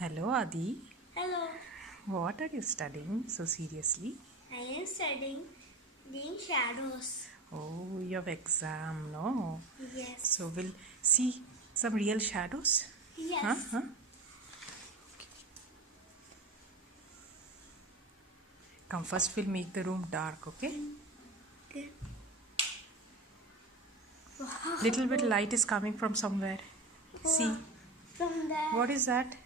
Hello, Adi. Hello, What are you studying so seriously? I am studying the shadows. Oh, you have exam, no? Yes. So we'll see some real shadows? Huh? Yes. Huh? Come, first we'll make the room dark, okay? Okay. Little bit light is coming from somewhere. See, From there. what is that?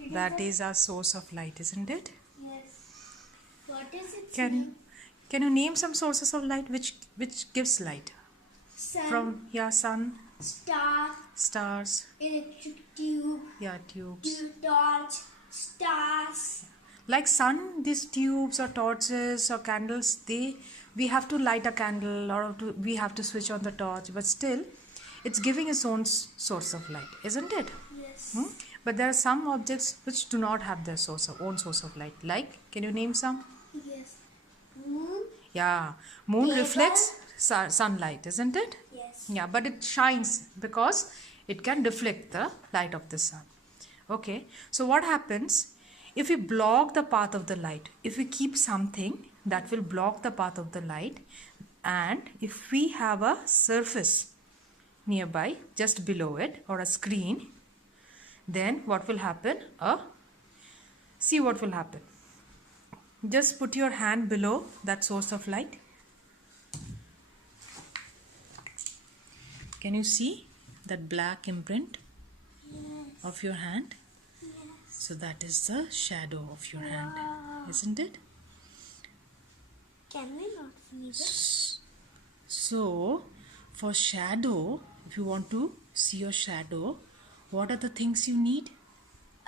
It That a- is our source of light, isn't it? Yes. What is it? Can you name some sources of light which gives light? Sun, Sun, star, stars, electric tube, tubes. torch, stars. Like sun, these tubes or torches or candles, we have to light a candle or we have to switch on the torch, but still it's giving its own source of light, isn't it? Yes. But there are some objects which do not have their own source of light. Like, can you name some? Yes. Moon. Yeah, moon Paper. reflects sunlight, isn't it? Yes. Yeah, but it shines because it can deflect the light of the sun. Okay, so what happens if we block the path of the light? If we keep something that will block the path of the light, and if we have a surface nearby, just below it, or a screen, then what will happen? See what will happen. Just put your hand below that source of light. Can you see that black imprint of your hand? So that is the shadow of your hand, isn't it? Can we not see this? So for shadow, if you want to see your shadow, what are the things you need?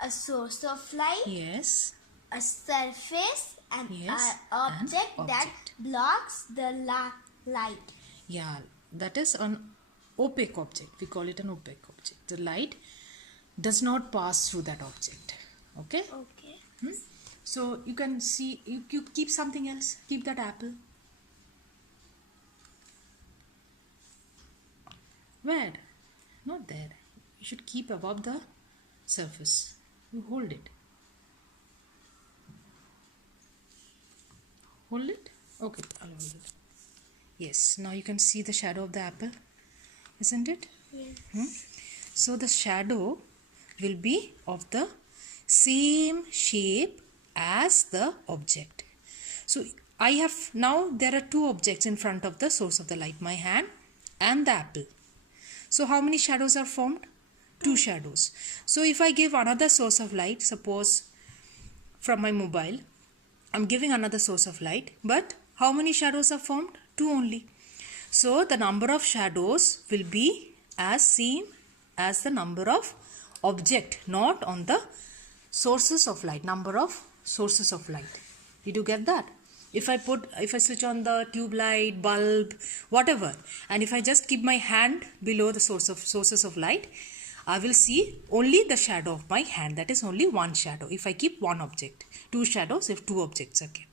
A source of light, Yes. a surface, and Yes, an object an that object. blocks the light. Yeah, that is an opaque object. We call it an opaque object. The light does not pass through that object. Okay? Okay. So you can see, you keep something else. Keep that apple. Where? Not there. You should keep above the surface. You hold it. Hold it? Okay, I'll hold it. Yes, now you can see the shadow of the apple, isn't it? Yes. So the shadow will be of the same shape as the object. So I have, now there are two objects in front of the source of the light, my hand and the apple. So how many shadows are formed? Two shadows. So if I give another source of light, suppose from my mobile, I'm giving another source of light, but how many shadows are formed? Two only. So the number of shadows will be as same as the number of object, not on the sources of light, number of sources of light. Did you get that? If I switch on the tube light, bulb, whatever, and if I just keep my hand below the sources of light, I will see only the shadow of my hand. That is only one shadow if I keep one object. Two shadows if two objects are kept.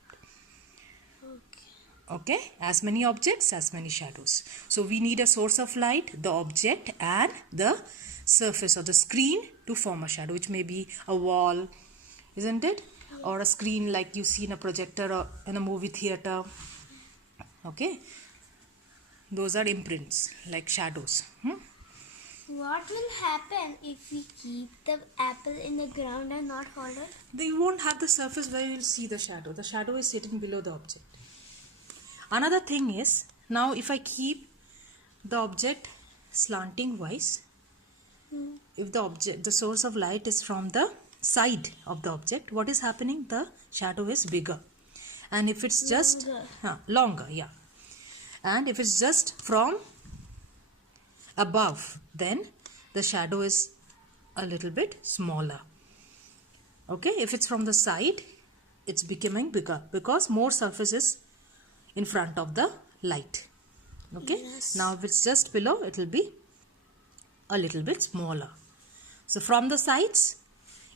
Okay, as many objects, as many shadows. So we need a source of light, the object, and the surface or the screen to form a shadow, which may be a wall, isn't it? Or a screen like you see in a projector or in a movie theater. Okay, those are imprints like shadows. What will happen if we keep the apple in the ground and not hold it? They won't have the surface where you will see the shadow. The shadow is sitting below the object. Another thing is, now if I keep the object slanting wise, if the source of light is from the side of the object, what is happening? The shadow is bigger. And if it's just longer, yeah. And if it's just from above, then the shadow is a little bit smaller. Okay, if it's from the side, it's becoming bigger because more surface is in front of the light. Okay, Yes. now if it's just below, it will be a little bit smaller. So from the sides,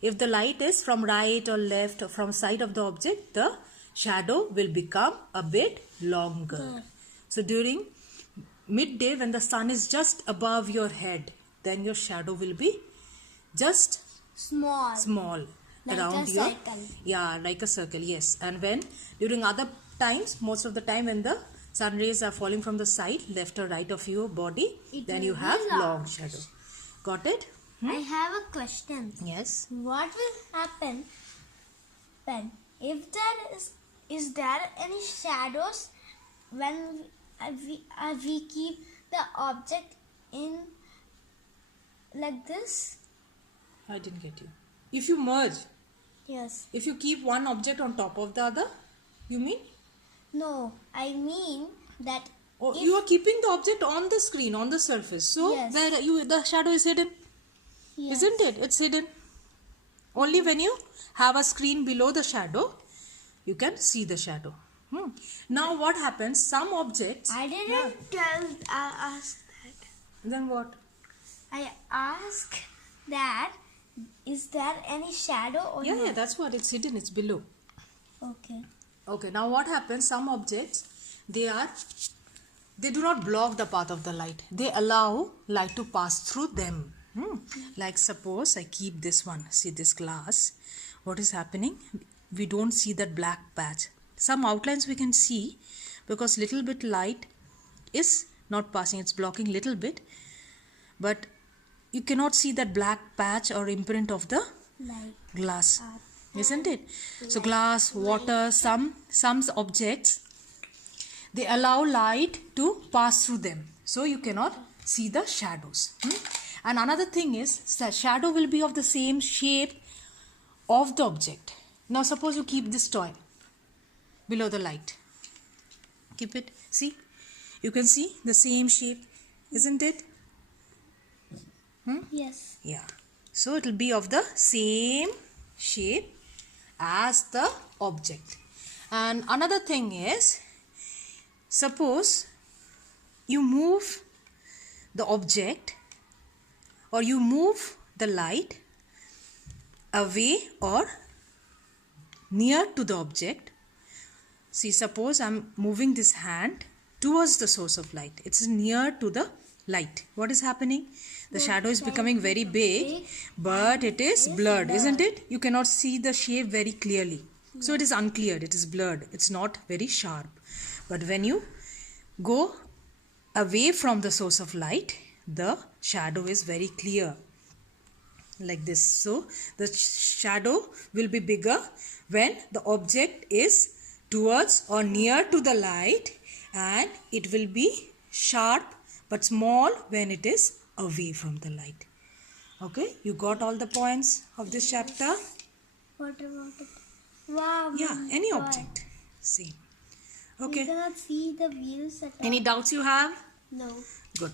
if the light is from right or left or from side of the object, the shadow will become a bit longer. So during midday, when the sun is just above your head, then your shadow will be just Small. Like around a your circle. yeah, like a circle. Yes. And when during other times, most of the time when the sun rays are falling from the side, left or right of your body, then will you be have long large. shadow. Got it? I have a question. Yes. What will happen when if there is there any shadows when we keep the object in like this? I didn't get you. If you merge, Yes. if you keep one object on top of the other, you mean? No, I mean that Or if you are keeping the object on the screen, on the surface. So Yes. where the shadow is hidden, yes. isn't it? It's hidden. Only when you have a screen below the shadow, you can see the shadow. Now what happens? Some objects. I didn't ask that. Then what? I asked that is there any shadow or Yeah, not? yeah, that's what. It's hidden. It's below. Okay. Okay, now what happens? Some objects, they do not block the path of the light. They allow light to pass through them. Like suppose I keep this one. See this glass. What is happening? We don't see that black patch. Some outlines we can see because little bit light is not passing. It's blocking little bit. But you cannot see that black patch or imprint of the Like glass. Isn't it? So glass, water, some objects, they allow light to pass through them. So you cannot see the shadows. And another thing is the shadow will be of the same shape of the object. Now suppose you keep this toy below the light. Keep it. See? You can see the same shape. Isn't it? yes. Yeah. So it will be of the same shape as the object. And another thing is, suppose you move the object or you move the light away or near to the object. See, suppose I'm moving this hand towards the source of light. It's near to the light. What is happening? The shadow is becoming very big, but it is blurred, isn't it? You cannot see the shape very clearly. So it is unclear, it is blurred. It's not very sharp. But when you go away from the source of light, the shadow is very clear. Like this. So the shadow will be bigger when the object is towards or near to the light, and it will be sharp but small when it is away from the light. Okay, you got all the points of this chapter? What about it? Wow. Yeah, any boy. object. Same. We Okay. cannot see the wheels at all. Any doubts you have? No. Good.